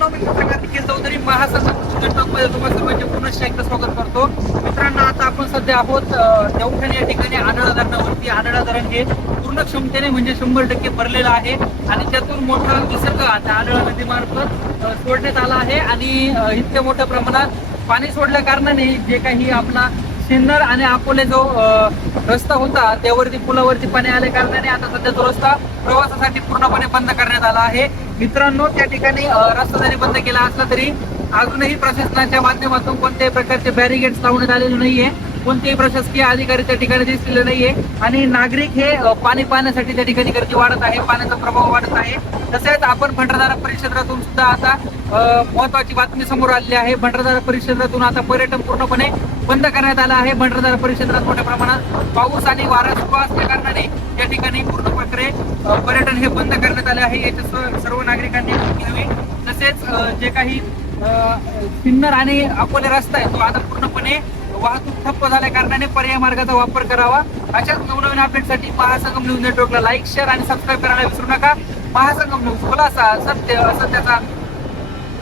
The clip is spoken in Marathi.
मित्रांनो, मी पत्रकार निखिल चौधरी महासंघमध्ये तुम्हाला सर्वांचे पुनश्च एकदा स्वागत करतो. मित्रांनो, आता आपण सध्या आहोत देवठाण या ठिकाणी. आंधळा धरणावरती. आंधळा धरण हे पूर्ण क्षमतेने म्हणजे 100% भरलेलं आहे आणि त्यातून मोठा विसर्ग आता आंधळा नदीमार्फत सोडण्यात आला आहे आणि इतक्या मोठ्या प्रमाणात पाणी सोडल्या कारणाने जे काही आपला सिन्नर आणि अकोले जो रस्ता होता त्यावरती पुलावरती पाणी आल्या कारणाने आता सध्या तो रस्ता प्रवासासाठी पूर्णपणे बंद करण्यात आला आहे. मित्रांनो, त्या ठिकाणी रस्ता जरी बंद केला असला तरी अजूनही प्रशासनाच्या माध्यमातून कोणत्याही प्रकारचे बॅरिगेड्स लावण्यात आलेले नाहीये. कोणतेही प्रशासकीय अधिकारी त्या ठिकाणी दिसलेले नाहीये आणि नागरिक हे पाणी पाहण्यासाठी त्या ठिकाणी गर्दी वाढत आहे. पाण्याचा प्रभाव वाढत आहे. तसेच आपण भंडारदरा परिक्षेत्रातून सुद्धा आता महत्वाची बातमी समोर आलेली आहे. भंडारदरा परिक्षेत्रातून आता पर्यटन पूर्णपणे बंद करण्यात आलं आहे. भंडारदरा परिक्षेत्रात मोठ्या प्रमाणात पाऊस आणि वारा सुरू असल्या कारणाने या ठिकाणी पूर्ण प्रकारे पर्यटन हे बंद करण्यात आले आहे. याच्या सर्व नागरिकांनी घ्यावी. तसेच जे काही सिन्नर आणि अकोले रस्ता आहे तो आता पूर्णपणे वाहतूक ठप्प झाल्या कारणाने पर्याय मार्गाचा वापर करावा. अशाच नवनवीन अपडेटसाठी महासंगम न्यूज नेटवर्कला लाईक, शेअर आणि सबस्क्राईब करायला विसरू नका. महासंगम न्यूज खुलासा, सत्य, असत्याचा